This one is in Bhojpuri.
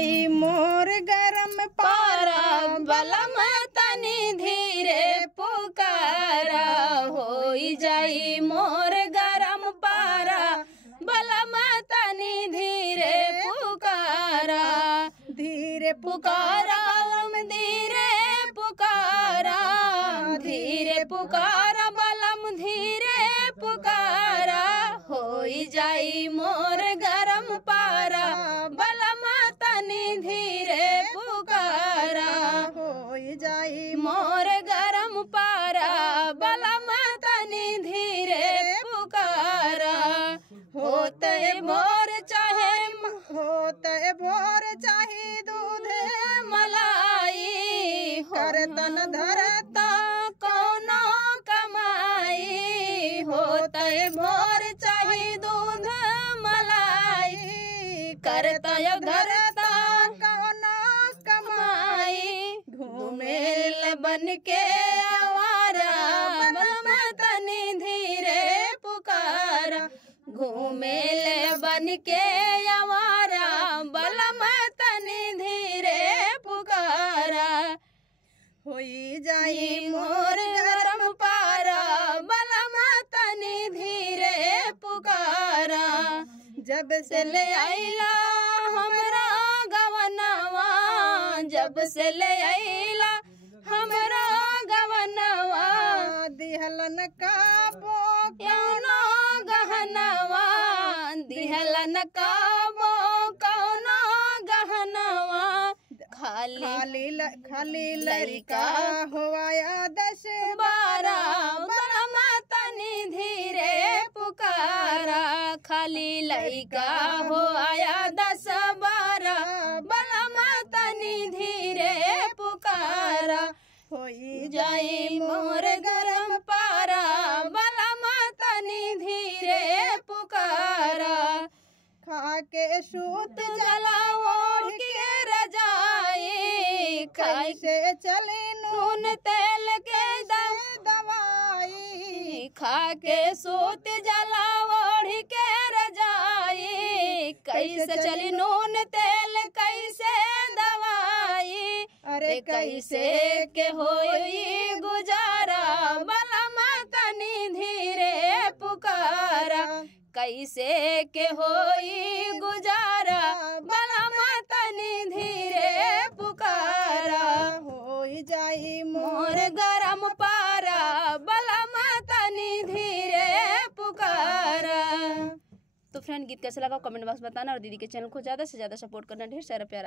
जाई मोर गरम पारा बलम तनी धीरे पुकारा होई जाई मोर गरम पारा बलम तनी धीरे पुकारा धीरे पुकारा धीरे पुकारा धीरे पुकारा बलम धीरे पुकारा होई जाई मोर गरम पारा बलम तनी धीरे पुकारा होई जाई मोर गरम पारा बलम तनी धीरे पुकारा होते भोर चाहे दूध मलाई करतन धरता कोनो कमाई होते भोर चाहे दूध मलाई करता धरता कौनो कमाई घूमेल बन के आवारा बलम तनी धीरे पुकारा घूमेल बन के आवारा बलम तनी धीरे पुकारा होई जाई मोर गरम पारा बलम तनी धीरे पुकारा जब से ले आइला हमरा गवनवा जब से ले आइला हमरा गवनवा दिहलन काबो कौनो गहनवा दिहलन काबो कौनो गहनवा खाली लड़का हुआया 10 12 बलम तनी धीरे पुकारा खाली लइका हो आया 10 12 बलम तनी धीरे पुकारा होई जाई मोर गरम पारा बलम तनी धीरे पुकारा खा के सूत जला ओढ़ के रजाई खाई कैसे चले नून तेल के दवाई खा के सोत जला ओढ़ के रजाई कैसे चली नून तेल कैसे दवाई अरे कैसे के होई गुजारा बलम तनी धीरे पुकारा कैसे के होई गुजारा बलम तनी धीरे पुकारा होई जाई मोर गरम पारा बलम तनी धीरे पुकारा। तो फ्रेंड गीत कैसा लगा कमेंट बॉक्स बताना और दीदी के चैनल को ज़्यादा से ज़्यादा सपोर्ट करना। ढेर सारा प्यारा।